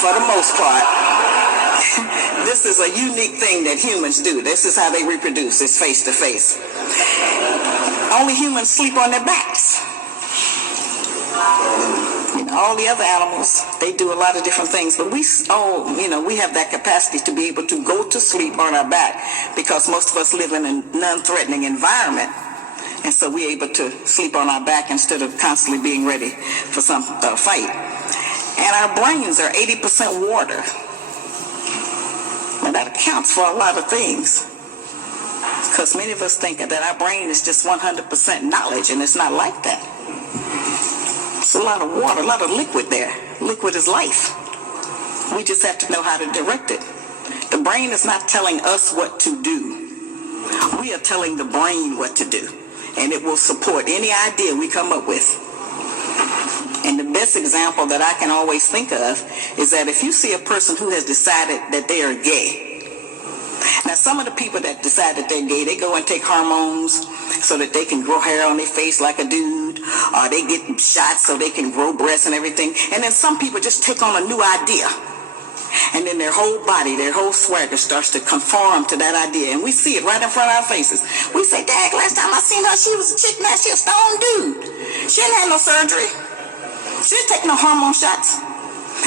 for the most part. This is a unique thing that humans do. This is how they reproduce. It's face to face. Only humans sleep on their backs. All the other animals, they do a lot of different things, but we have that capacity to be able to go to sleep on our back because most of us live in a non-threatening environment, and so we're able to sleep on our back instead of constantly being ready for some fight. And our brains are 80% water. And that accounts for a lot of things, because many of us think that our brain is just 100% knowledge, and it's not like that. It's a lot of water, a lot of liquid there. Liquid is life. We just have to know how to direct it. The brain is not telling us what to do. We are telling the brain what to do, and it will support any idea we come up with. And the best example that I can always think of is that if you see a person who has decided that they are gay. Now, some of the people that decide that they're gay, they go and take hormones so that they can grow hair on their face like a dude, or they get shots so they can grow breasts and everything. And then some people just take on a new idea, and then their whole body, their whole swagger starts to conform to that idea. And we see it right in front of our faces. We say, Dad, last time I seen her, she was a chick, now she a stone dude. She didn't have no surgery. She didn't take no hormone shots.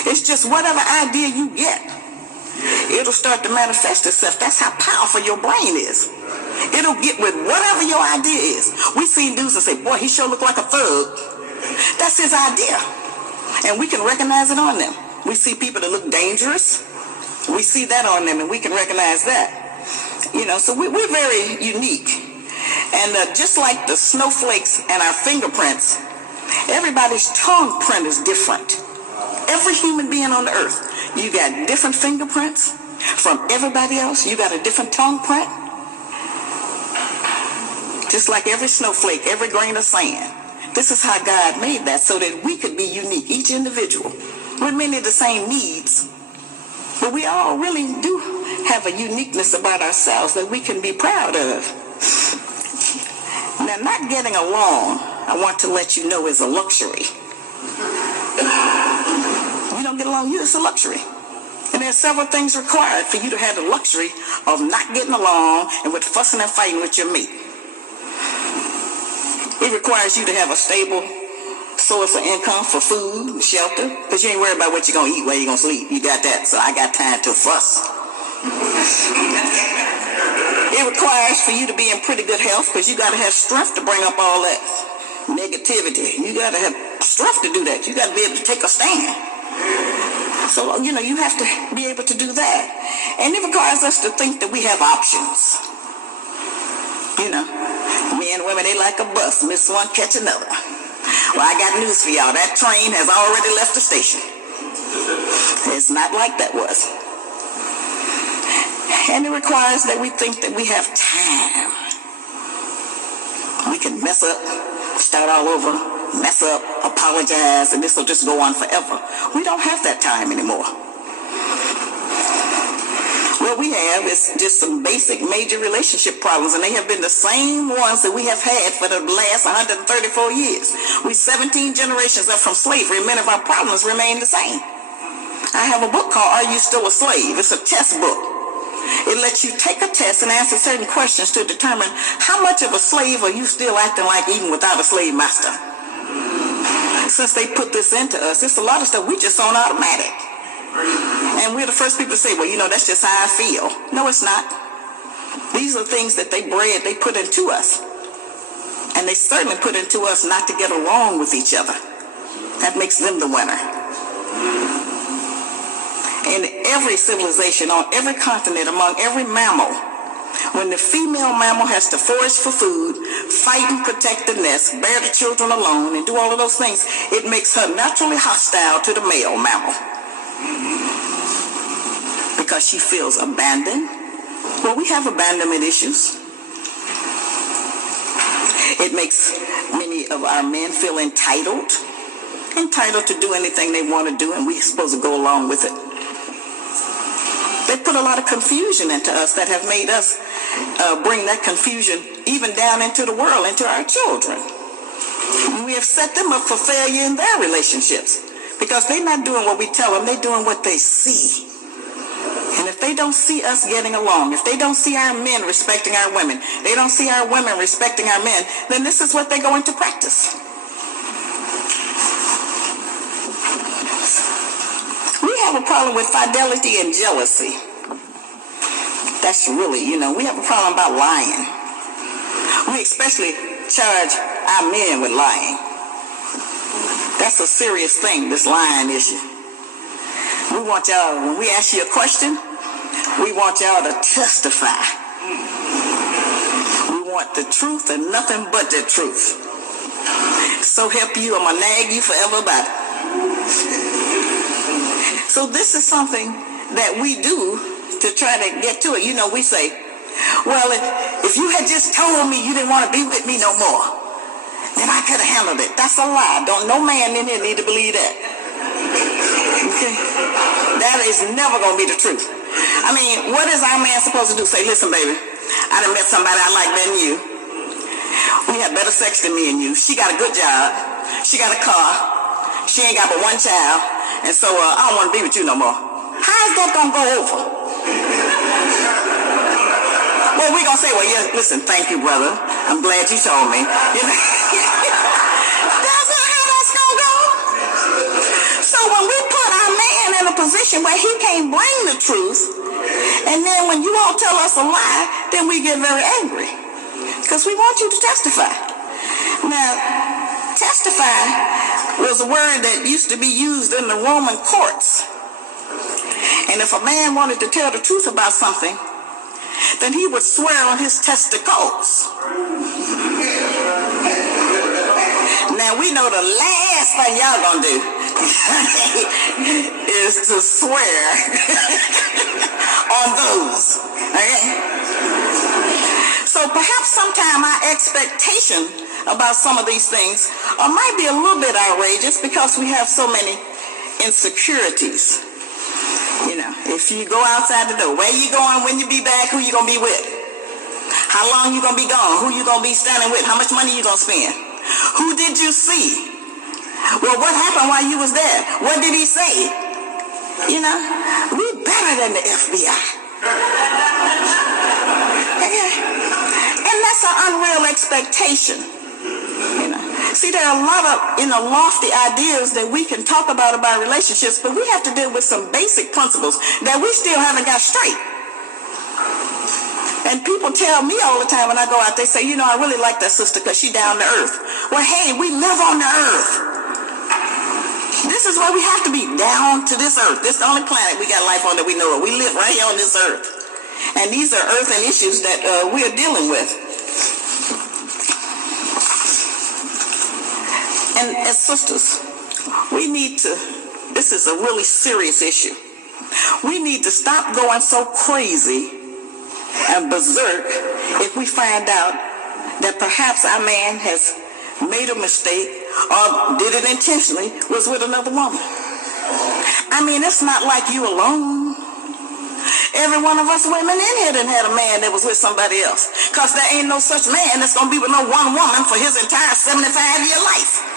It's just whatever idea you get, it'll start to manifest itself. That's how powerful your brain is. It'll get with whatever your idea is. We see dudes that say, boy, he sure look like a thug. That's his idea. And we can recognize it on them. We see people that look dangerous. We see that on them, and we can recognize that. So we're very unique. And just like the snowflakes and our fingerprints, everybody's tongue print is different. Every human being on the earth, you got different fingerprints from everybody else. You got a different tongue print. Just like every snowflake, every grain of sand. This is how God made that, so that we could be unique, each individual, with many of the same needs. But we all really do have a uniqueness about ourselves that we can be proud of. Now, not getting along, I want to let you know, is a luxury. You don't get along, it's a luxury. And there are several things required for you to have the luxury of not getting along and with fussing and fighting with your mate. It requires you to have a stable source of income for food, shelter, because you ain't worried about what you're going to eat, where you're going to sleep. You got that, so I got time to fuss. It requires for you to be in pretty good health, because you got to have strength to bring up all that negativity. You got to have strength to do that. You got to be able to take a stand. So, you have to be able to do that. And it requires us to think that we have options. Men and women, they like a bus. Miss one, catch another. Well, I got news for y'all. That train has already left the station. It's not like that was. And it requires that we think that we have time. We can mess up, start all over, mess up, apologize, and this will just go on forever. We don't have that time anymore. What we have is just some basic major relationship problems, and they have been the same ones that we have had for the last 134 years. We 17 generations up from slavery, and many of our problems remain the same. I have a book called Are You Still a Slave? It's a test book. It lets you take a test and answer certain questions to determine how much of a slave are you still acting like even without a slave master. Since they put this into us, it's a lot of stuff we just on automatic. And we're the first people to say, well, that's just how I feel. No, it's not. These are things that they put into us. And they certainly put into us not to get along with each other. That makes them the winner. In every civilization, on every continent, among every mammal, when the female mammal has to forage for food, fight and protect the nest, bear the children alone, and do all of those things, it makes her naturally hostile to the male mammal. Because she feels abandoned. Well, we have abandonment issues. It makes many of our men feel entitled to do anything they want to do, and we're supposed to go along with it. They put a lot of confusion into us that have made us bring that confusion even down into the world, into our children. And we have set them up for failure in their relationships Because they're not doing what we tell them, they're doing what they see. And if they don't see us getting along, if they don't see our men respecting our women, they don't see our women respecting our men, then this is what they go into practice. We have a problem with fidelity and jealousy. That's really, we have a problem about lying. We especially charge our men with lying. That's a serious thing, this lying issue. We want y'all, when we ask you a question, we want y'all to testify. We want the truth and nothing but the truth. So help you, I'm going to nag you forever about it. So this is something that we do to try to get to it. We say, well, if you had just told me you didn't want to be with me no more, then I could have handled it. That's a lie. Don't no man in here need to believe that. Okay? That is never going to be the truth. I mean, what is our man supposed to do? Say, listen, baby, I done met somebody I like better than you. We have better sex than me and you. She got a good job. She got a car. She ain't got but one child. And so I don't want to be with you no more. How is that going to go over? Well, we're going to say, well, yeah, listen, thank you, brother. I'm glad you told me. That's not how that's going to go. So when we put our man in a position where he can't bring the truth, and then when you won't tell us a lie, then we get very angry. Because we want you to testify. Now, testify was a word that used to be used in the Roman courts. And if a man wanted to tell the truth about something, then he would swear on his testicles. Now we know the last thing y'all gonna do is to swear on those. Okay? So perhaps sometime our expectation about some of these things might be a little bit outrageous because we have so many insecurities. If you go outside the door, where you going, when you be back, who you gonna be with? How long you gonna be gone? Who you gonna be standing with? How much money you gonna spend? Who did you see? Well, what happened while you was there? What did he say? We better than the FBI. Okay? And that's an unreal expectation. See, there are a lot of, lofty ideas that we can talk about relationships, but we have to deal with some basic principles that we still haven't got straight. And people tell me all the time when I go out, they say, I really like that sister because she's down to earth. Well, hey, we live on the earth. This is where we have to be, down to this earth. This is the only planet we got life on that we know of. We live right here on this earth. And these are earthly issues that we are dealing with. And as sisters, we need to, this is a really serious issue. We need to stop going so crazy and berserk if we find out that perhaps our man has made a mistake or did it intentionally, was with another woman. I mean, it's not like you alone. Every one of us women in here done had a man that was with somebody else. Because there ain't no such man that's going to be with no one woman for his entire 75-year life.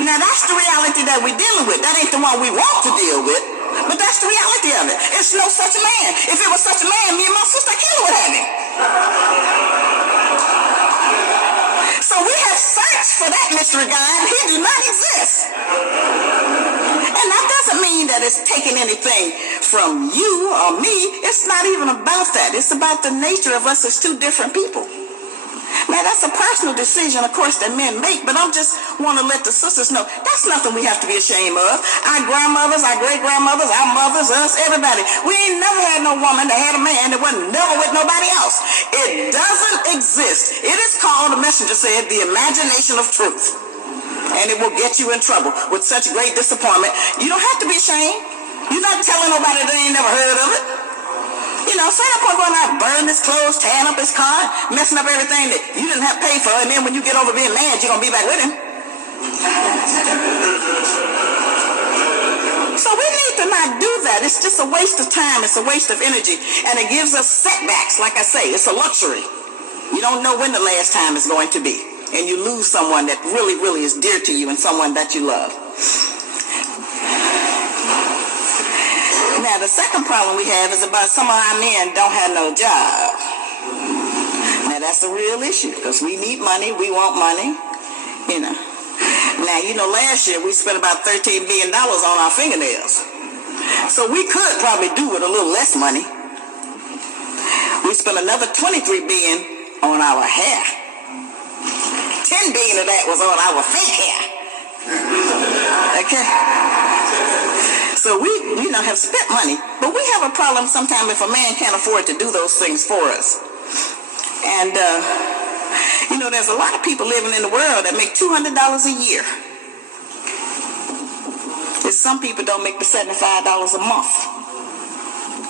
Now that's the reality that we're dealing with. That ain't the one we want to deal with, but that's the reality of it. It's no such man. If it was such a man, me and my sister Kelly would have him. So we have searched for that mystery God. He do not exist. And that doesn't mean that it's taking anything from you or me. It's not even about that. It's about the nature of us as two different people. Now, that's a personal decision, of course, that men make, but I just want to let the sisters know that's nothing we have to be ashamed of. Our grandmothers, our great-grandmothers, our mothers, us, everybody. We ain't never had no woman that had a man that wasn't never with nobody else. It doesn't exist. It is called, the messenger said, the imagination of truth. And it will get you in trouble with such great disappointment. You don't have to be ashamed. You're not telling nobody they ain't never heard of it. Say that point going out, burning his clothes, tearing up his car, messing up everything that you didn't have to pay for, and then when you get over being mad, you're going to be back with him. So we need to not do that. It's just a waste of time. It's a waste of energy. And it gives us setbacks. Like I say, it's a luxury. You don't know when the last time is going to be. and you lose someone that really, really is dear to you and someone that you love. Now, the second problem we have is about some of our men don't have no job. Now, that's a real issue because we need money. We want money, you know. Now, last year we spent about $13 billion on our fingernails. So we could probably do with a little less money. We spent another $23 billion on our hair. $10 billion of that was on our fake hair. Okay? So we, have spent money, but we have a problem sometimes if a man can't afford to do those things for us. And, there's a lot of people living in the world that make $200 a year. There's some people don't make the $75 a month.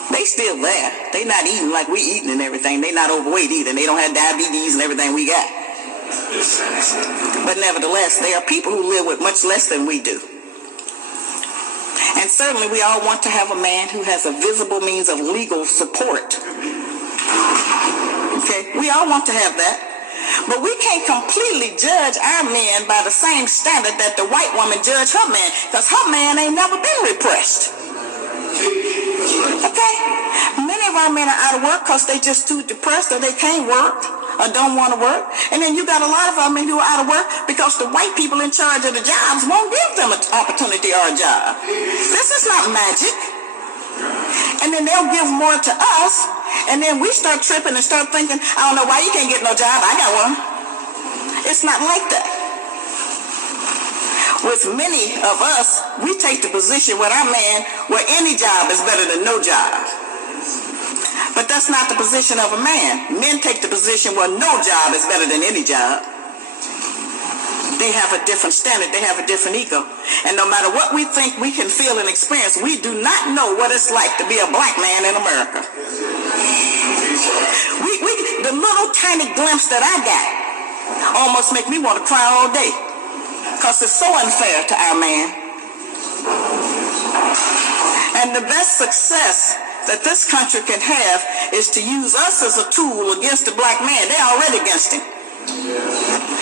They still there. They not eating like we eating and everything. They not overweight either. They don't have diabetes and everything we got. But nevertheless, there are people who live with much less than we do. And certainly we all want to have a man who has a visible means of legal support. Okay? We all want to have that. But we can't completely judge our men by the same standard that the white woman judged her man, because her man ain't never been repressed. Okay? Many of our men are out of work because they just too depressed or they can't work or don't want to work. And then you got a lot of our men who are out of work because the white people in charge of the jobs won't give them an opportunity or a job. This is not magic. And then they'll give more to us, and then we start tripping and start thinking, I don't know why you can't get no job, I got one. It's not like that. With many of us, we take the position with our man where any job is better than no job. But that's not the position of a man. Men take the position where no job is better than any job. They have a different standard. They have a different ego. And no matter what we think we can feel and experience, we do not know what it's like to be a black man in America. The little tiny glimpse that I got almost make me want to cry all day because it's so unfair to our man. And the best success that this country can have is to use us as a tool against the black man. They're already against him.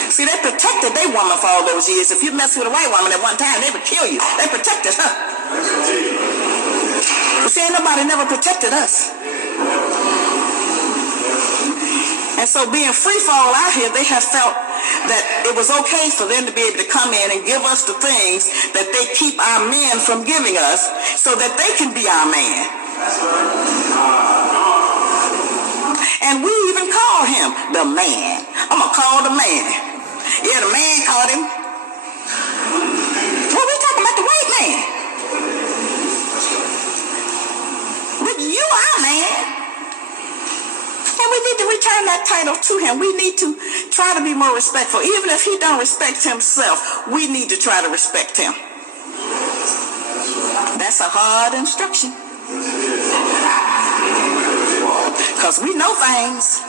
See, they protected their woman for all those years. If you mess with a white woman at one time, they would kill you. They protected her. But see, ain't nobody never protected us. And so being free fall out here, they have felt that it was okay for them to be able to come in and give us the things that they keep our men from giving us so that they can be our man. And we even call him the man. I'm going to call the man. Yeah, the man called him. Well, we're talking about the white man. But you are man. And we need to return that title to him. We need to try to be more respectful. Even if he don't respect himself, we need to try to respect him. That's a hard instruction. Because we know things.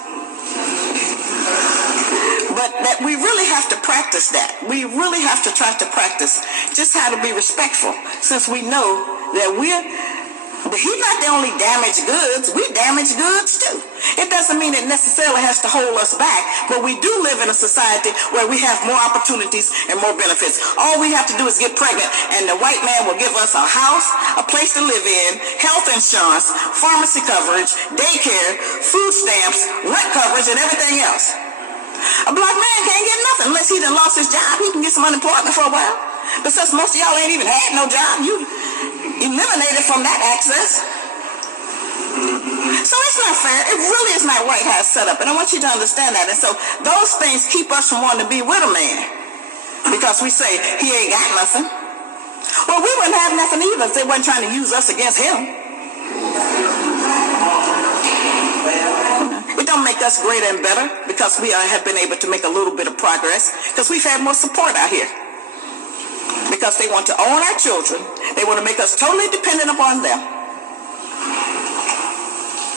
But that we really have to practice that. We really have to try to practice just how to be respectful. Since we know that he's not the only damaged goods. We damage goods too. It doesn't mean it necessarily has to hold us back, but we do live in a society where we have more opportunities and more benefits. All we have to do is get pregnant, and the white man will give us a house, a place to live in, health insurance, pharmacy coverage, daycare, food stamps, rent coverage, and everything else. A black man can't get nothing unless he done lost his job. He can get some unemployment for a while. But since most of y'all ain't even had no job, you eliminated from that access. So it's not fair. It really is not right how it's set up. And I want you to understand that. And so those things keep us from wanting to be with a man. Because we say, he ain't got nothing. Well, we wouldn't have nothing either if they weren't trying to use us against him. It don't make us greater and better because we have been able to make a little bit of progress because we've had more support out here. Because they want to own our children. They want to make us totally dependent upon them.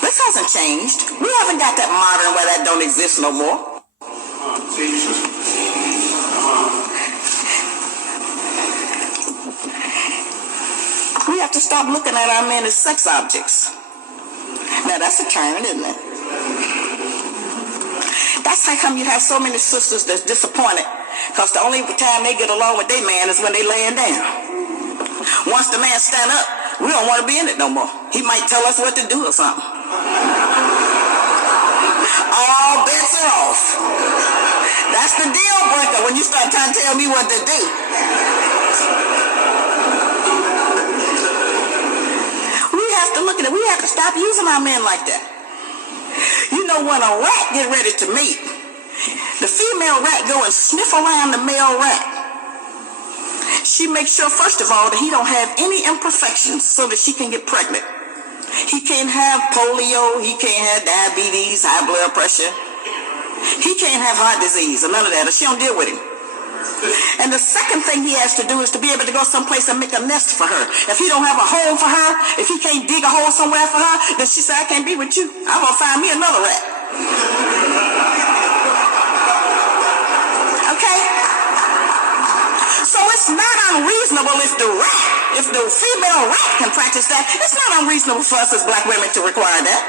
This hasn't changed. We haven't got that modern where that don't exist no more. We have to stop looking at our men as sex objects. Now that's a term, isn't it? That's how come you have so many sisters that's disappointed, because the only time they get along with their man is when they laying down. Once the man stand up, we don't want to be in it no more. He might tell us what to do or something. All bets are off. That's the deal breaker when you start trying to tell me what to do. We have to look at it. We have to stop using our men like that. You know, when a rat get ready to mate, the female rat go and sniff around the male rat. She makes sure, first of all, that he don't have any imperfections so that she can get pregnant. He can't have polio, he can't have diabetes, high blood pressure. He can't have heart disease or none of that, or she don't deal with him. And the second thing he has to do is to be able to go someplace and make a nest for her. If he don't have a home for her, if he can't dig a hole somewhere for her, then she said, I can't be with you. I'm going to find me another rat. Okay? So it's not unreasonable if the female rat can practice that. It's not unreasonable for us as black women to require that.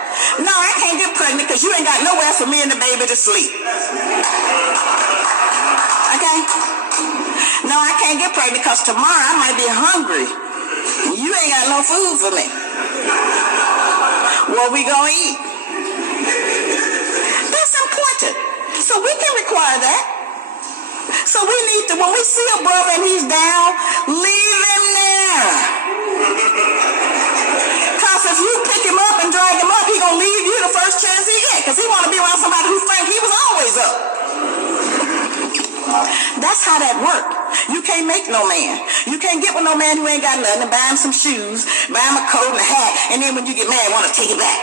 No, I can't get pregnant because you ain't got nowhere for me and the baby to sleep. Okay? No, I can't get pregnant because tomorrow I might be hungry. You ain't got no food for me. What we gonna eat? That's important. So we can require that. So we need to, when we see a brother and he's down, leave him there. Because if you pick him up and drag him up, he gonna leave you the first chance he get, because he want to be around somebody who think he was always up. That's how that works. You can't make no man. You can't get with no man who ain't got nothing and buy him some shoes, buy him a coat and a hat, and then when you get mad, want to take it back.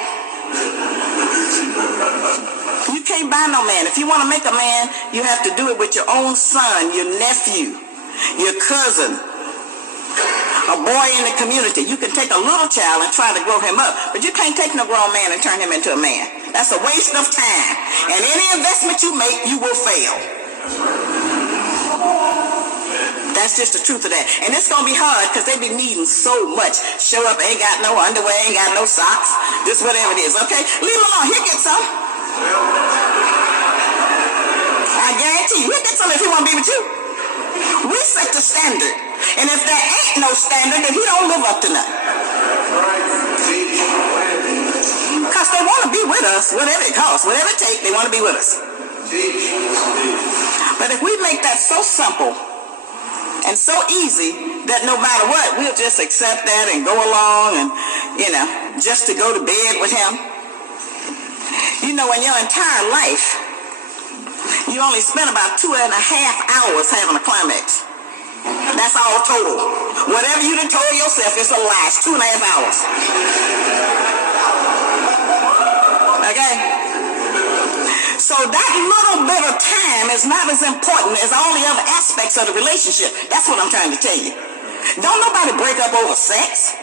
You can't buy no man. If you want to make a man, you have to do it with your own son, your nephew, your cousin, a boy in the community. You can take a little child and try to grow him up, but you can't take no grown man and turn him into a man. That's a waste of time. And any investment you make, you will fail. That's just the truth of that. And it's going to be hard because they be needing so much. Show up, ain't got no underwear, ain't got no socks, just whatever it is, okay? Leave him alone. He'll get some. I guarantee you, he'll get some if he want to be with you. We set the standard. And if there ain't no standard, then he don't live up to nothing. Because they want to be with us, whatever it costs, whatever it takes, they want to be with us. But if we make that so simple and so easy that no matter what, we'll just accept that and go along and, just to go to bed with him. You know, in your entire life, you only spend about 2.5 hours having a climax. That's all total. Whatever you done told yourself, it's a lie. It's 2.5 hours. Okay? So that little bit of time is not as important as all the other aspects of the relationship. That's what I'm trying to tell you. Don't nobody break up over sex.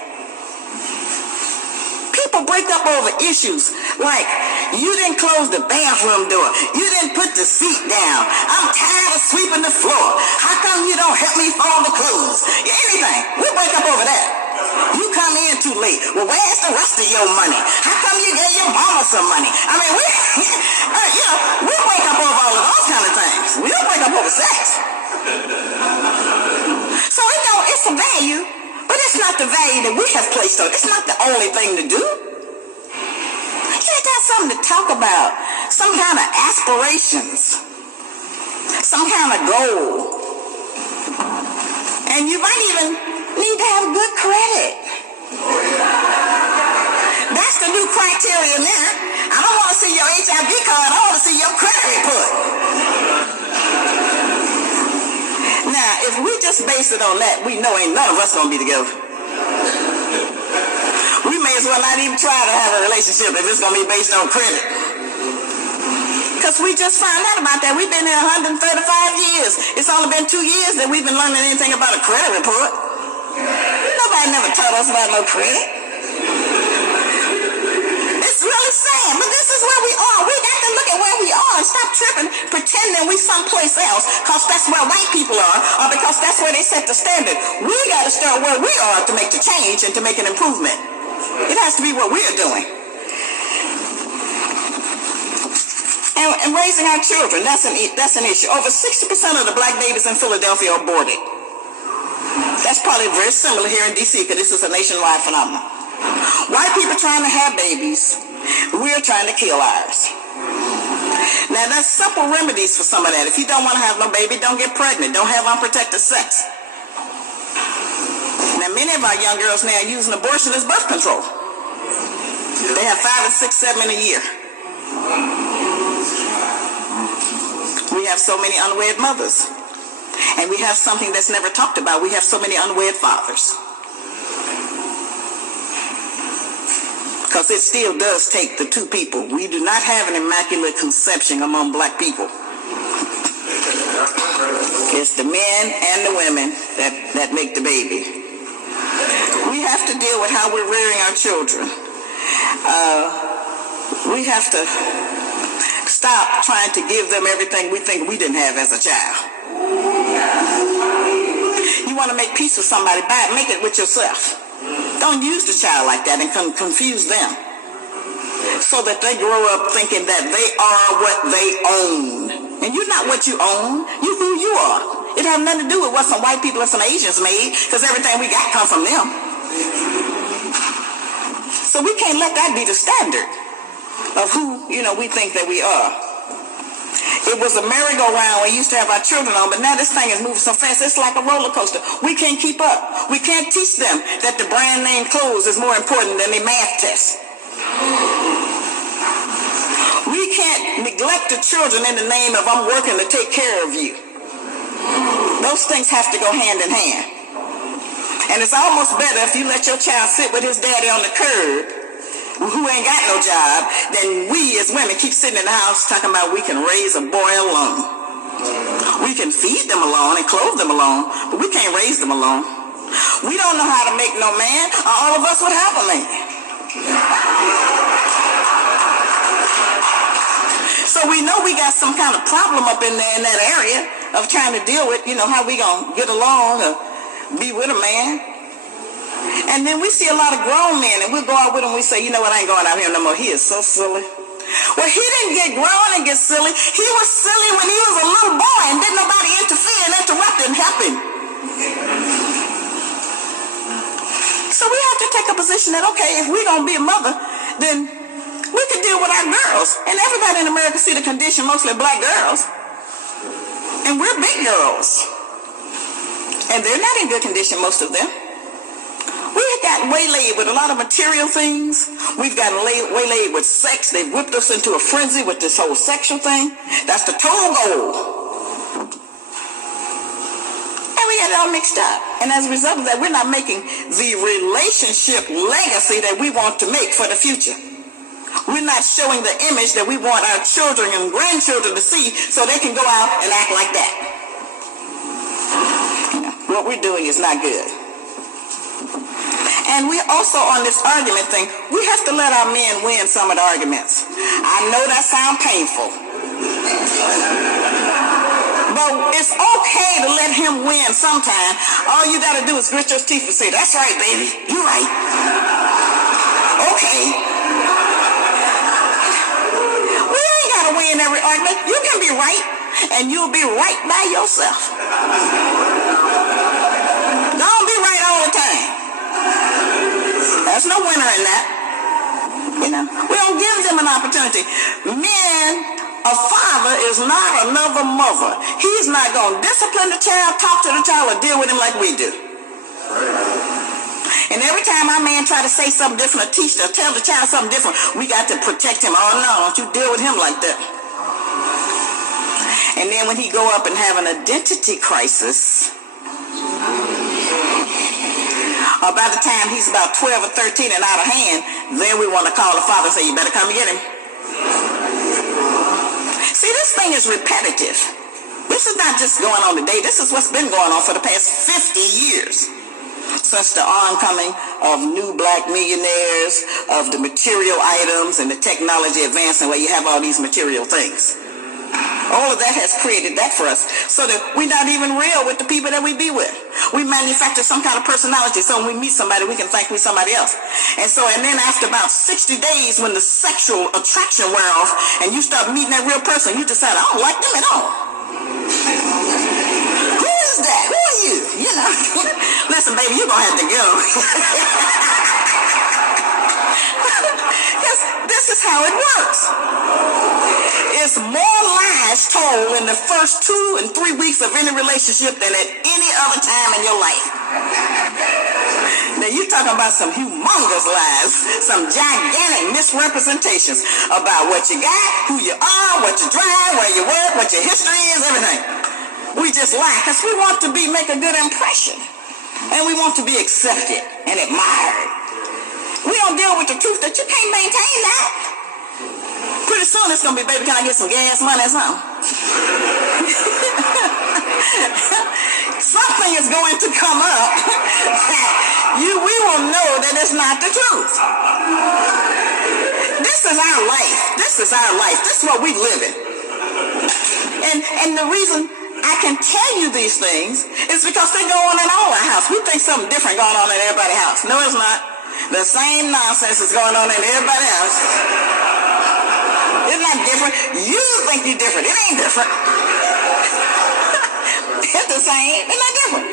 People break up over issues like, you didn't close the bathroom door. You didn't put the seat down. I'm tired of sweeping the floor. How come you don't help me fold the clothes? Anything. We break up over that. You come in too late. Well, where's the rest of your money? How come you gave your mama some money? I mean, we break up over all of those kind of things. We don't break up over sex. So, it's a value, but it's not the value that we have placed on it. It's not the only thing to do. That's something to talk about. Some kind of aspirations. Some kind of goal. And you might even need to have good credit. That's the new criteria now. I don't want to see your HIV card. I want to see your credit report. Now, if we just base it on that, we know ain't none of us going to be together. We may as well not even try to have a relationship if it's going to be based on credit. Because we just found out about that. We've been here 135 years. It's only been 2 years that we've been learning anything about a credit report. Nobody never taught us about no credit. It's really sad, but this is where we are. We got to look at where we are and stop tripping, pretending we someplace else because that's where white people are or because that's where they set the standard. We got to start where we are to make the change and to make an improvement. It has to be what we're doing. And raising our children, that's an issue. Over 60% of the black babies in Philadelphia are aborted. That's probably very similar here in D.C. because this is a nationwide phenomenon. White people trying to have babies, we're trying to kill ours. Now, there's simple remedies for some of that. If you don't want to have no baby, don't get pregnant. Don't have unprotected sex. Now, many of our young girls now are using abortion as birth control. They have 5 and 6, 7 in a year. We have so many unwed mothers. And we have something that's never talked about. We have so many unwed fathers. Because it still does take the two people. We do not have an immaculate conception among black people. It's the men and the women that make the baby. We have to deal with how we're rearing our children. We have to stop trying to give them everything we think we didn't have as a child. You want to make peace with somebody, make it with yourself. Don't use the child like that and confuse them so that they grow up thinking that they are what they own. And you're not what you own. You're who you are. It has nothing to do with what some white people and some Asians made, because everything we got comes from them. So we can't let that be the standard of who, we think that we are. It was a merry-go-round we used to have our children on, but now this thing is moving so fast, it's like a roller coaster. We can't keep up. We can't teach them that the brand name clothes is more important than their math test. We can't neglect the children in the name of I'm working to take care of you. Those things have to go hand in hand. And it's almost better if you let your child sit with his daddy on the curb who ain't got no job, then we as women keep sitting in the house talking about we can raise a boy alone. We can feed them alone and clothe them alone, but we can't raise them alone. We don't know how to make no man, or all of us would have a man. So we know we got some kind of problem up in there in that area of trying to deal with, how we gonna get along or be with a man. And then we see a lot of grown men, and we'll go out with them, we say, I ain't going out here no more. He is so silly. Well, he didn't get grown and get silly. He was silly when he was a little boy, and didn't nobody interfere and interrupt and help him. So we have to take a position that, okay, if we're going to be a mother, then we can deal with our girls. And everybody in America see the condition, mostly black girls. And we're big girls. And they're not in good condition, most of them. We got waylaid with a lot of material things. We've gotten waylaid with sex. They've whipped us into a frenzy with this whole sexual thing. That's the total goal. And we got it all mixed up. And as a result of that, we're not making the relationship legacy that we want to make for the future. We're not showing the image that we want our children and grandchildren to see so they can go out and act like that. What we're doing is not good. And we also, on this argument thing, we have to let our men win some of the arguments. I know that sounds painful. But it's okay to let him win sometime. All you got to do is grit your teeth and say, that's right, baby. You're right. Okay. We ain't got to win every argument. You can be right, and you'll be right by yourself. Don't be right all the time. There's no winner in that. We don't give them an opportunity. Men, a father is not another mother. He's not going to discipline the child, talk to the child, or deal with him like we do. And every time our man try to say something different or teach or tell the child something different, we got to protect him. Oh no, don't you deal with him like that. And then when he go up and have an identity crisis, by the time he's about 12 or 13 and out of hand, then we want to call the father and say, you better come and get him. See, this thing is repetitive. This is not just going on today. This is what's been going on for the past 50 years. Since the oncoming of new black millionaires, of the material items and the technology advancing where you have all these material things. All of that has created that for us, so that we're not even real with the people that we be with. We manufacture some kind of personality, so when we meet somebody, we can think we're somebody else. And then after about 60 days, when the sexual attraction wear off, and you start meeting that real person, you decide, I don't like them at all. Who is that? Who are you? You know, listen, baby, you're gonna have to go. This is how it works. It's more lies told in the first 2 and 3 weeks of any relationship than at any other time in your life. Now you're talking about some humongous lies, some gigantic misrepresentations about what you got, who you are, what you drive, where you work, what your history is, everything. We just lie because we want to make a good impression, and we want to be accepted and admired. We don't deal with the truth that you can't maintain that. Pretty soon it's going to be, baby, can I get some gas money or something? Something is going to come up that we will know that it's not the truth. This is our life. This is our life. This is what we live in. And the reason I can tell you these things is because they go on in all our house. We think something different going on in everybody's house. No, it's not. The same nonsense is going on in everybody else. It's not different. You think you're different. It ain't different. It's the same. It's not different.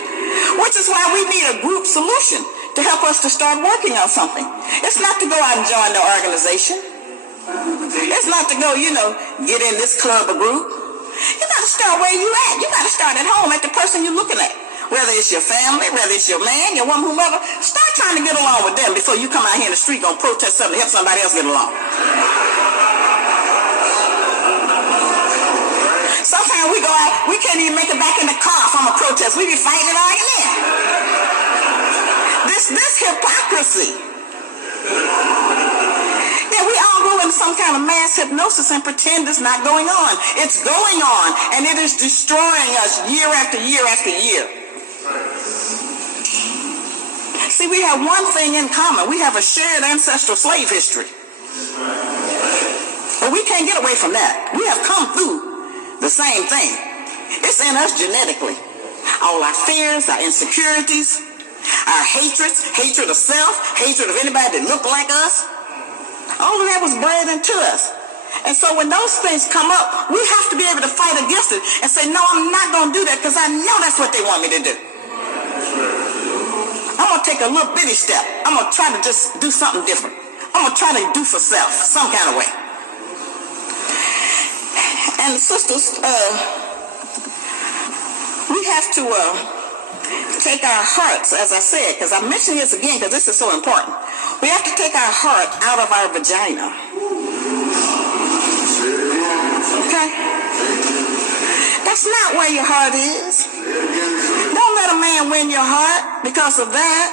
Which is why we need a group solution to help us to start working on something. It's not to go out and join the organization. It's not to go, get in this club or group. You got to start where you at. You got to start at home at the person you're looking at. Whether it's your family, whether it's your man, your woman, whomever, start trying to get along with them before you come out here in the street gonna protest something to help somebody else get along. Sometimes we go out, we can't even make it back in the car from a protest. We be fighting and arguing. This hypocrisy. That we all go in some kind of mass hypnosis and pretend it's not going on. It's going on, and it is destroying us year after year after year. See, we have one thing in common. We have a shared ancestral slave history. But we can't get away from that. We have come through the same thing. It's in us genetically. All our fears, our insecurities, our hatred of self, hatred of anybody that looked like us. All of that was bred into us. And so when those things come up, we have to be able to fight against it and say, no, I'm not going to do that because I know that's what they want me to do. I'm going to take a little bitty step. I'm going to try to just do something different. I'm going to try to do for self, some kind of way. And sisters, we have to take our hearts, as I said, because I mentioned this again because this is so important. We have to take our heart out of our vagina. Okay? That's not where your heart is. Don't let a man win your heart because of that.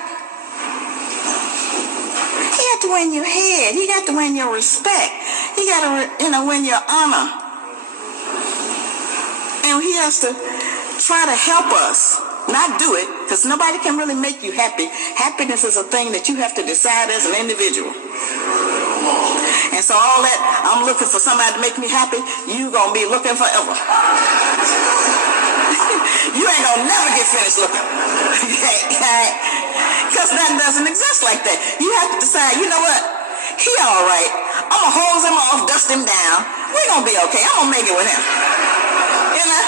He got to win your head. He got to win your respect. He got to, win your honor. And he has to try to help us. Not do it, because nobody can really make you happy. Happiness is a thing that you have to decide as an individual. And so all that, I'm looking for somebody to make me happy, you gonna be looking forever. You ain't gonna never get finished looking. Because that doesn't exist like that. You have to decide, you know what? He all right. I'm gonna hose him off, dust him down. We're gonna be okay. I'm gonna make it with him. You know?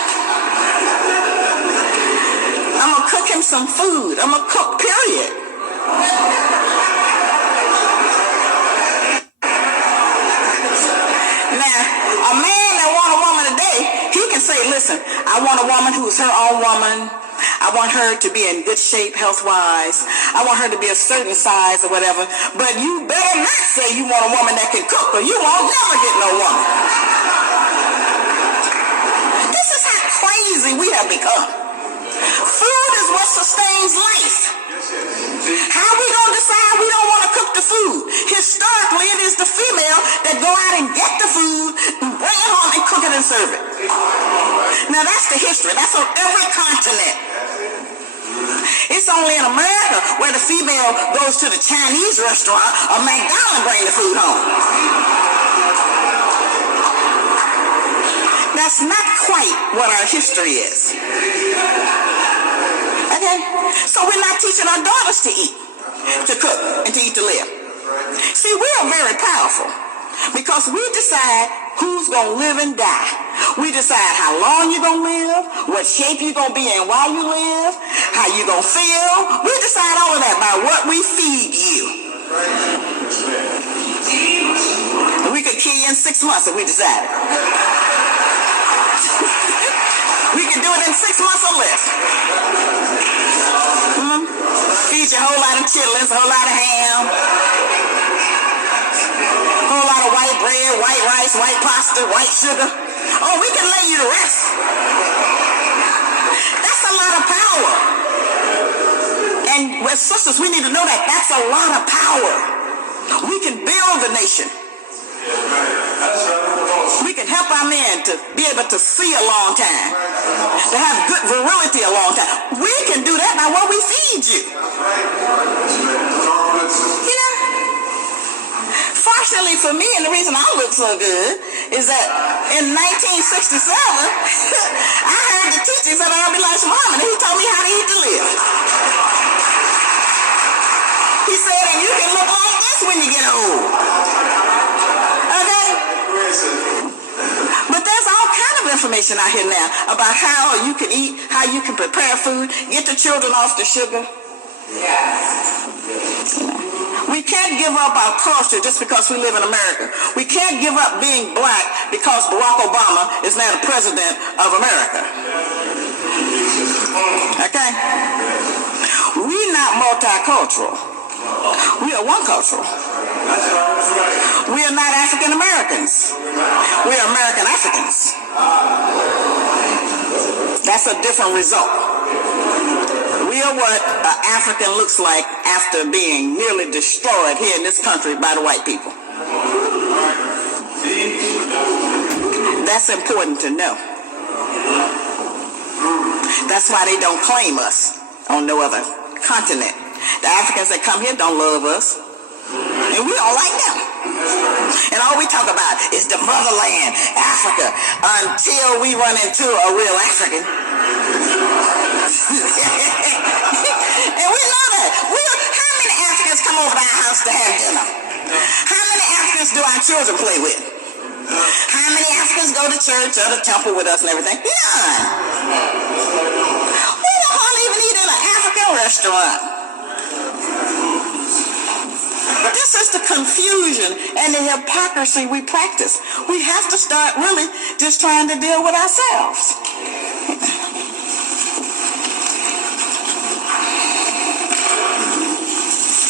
I'm gonna cook him some food. I'm gonna cook, period. Now, a man that wants a woman today, he can say, listen, I want a woman who's her own woman. I want her to be in good shape health-wise. I want her to be a certain size or whatever. But you better not say you want a woman that can cook, or you won't never get no woman. This is how crazy we have become. Food is what sustains life. How are we going to decide we don't want to cook the food? Historically, it is the female that go out and get the food, and bring it home and cook it and serve it. Now, that's the history. That's on every continent. It's only in America where the female goes to the Chinese restaurant or McDonald's and bring the food home. That's not quite what our history is. Okay? So we're not teaching our daughters to eat, to cook, and to eat to live. See, we are very powerful because we decide who's going to live and die. We decide how long you're going to live, what shape you're going to be in while you live, how you're going to feel. We decide all of that by what we feed you. We could kill you in 6 months if we decided. We could do it in 6 months or less. Feed you a whole lot of chitlins, a whole lot of ham, a whole lot of white bread, white rice, white pasta, white sugar. Oh, we can lay you to rest. That's a lot of power. And as sisters, we need to know that that's a lot of power. We can build the nation. We can help our men to be able to see a long time, to have good virility a long time. We can do that by what we feed you. You know, fortunately for me, and the reason I look so good is that in 1967, I heard the teaching said I'll be like Muhammad, and he told me how to eat to live. He said, and you can look like this when you get old. Okay? But there's all kind of information out here now about how you can eat, how you can prepare food, get the children off the sugar. We can't give up our culture just because we live in America. We can't give up being black because Barack Obama is now the president of America. Okay? We're not multicultural. We are one cultural. We are not African Americans. We are American Africans. That's a different result. We are what an African looks like after being nearly destroyed here in this country by the white people. That's important to know. That's why they don't claim us on no other continent. The Africans that come here don't love us. And we don't like them. And all we talk about is the motherland, Africa, until we run into a real African. And we know that. How many Africans come over to our house to have dinner? How many Africans do our children play with? How many Africans go to church or the temple with us and everything? None. We don't hardly even eat in an African restaurant. This is the confusion and the hypocrisy we practice. We have to start really just trying to deal with ourselves.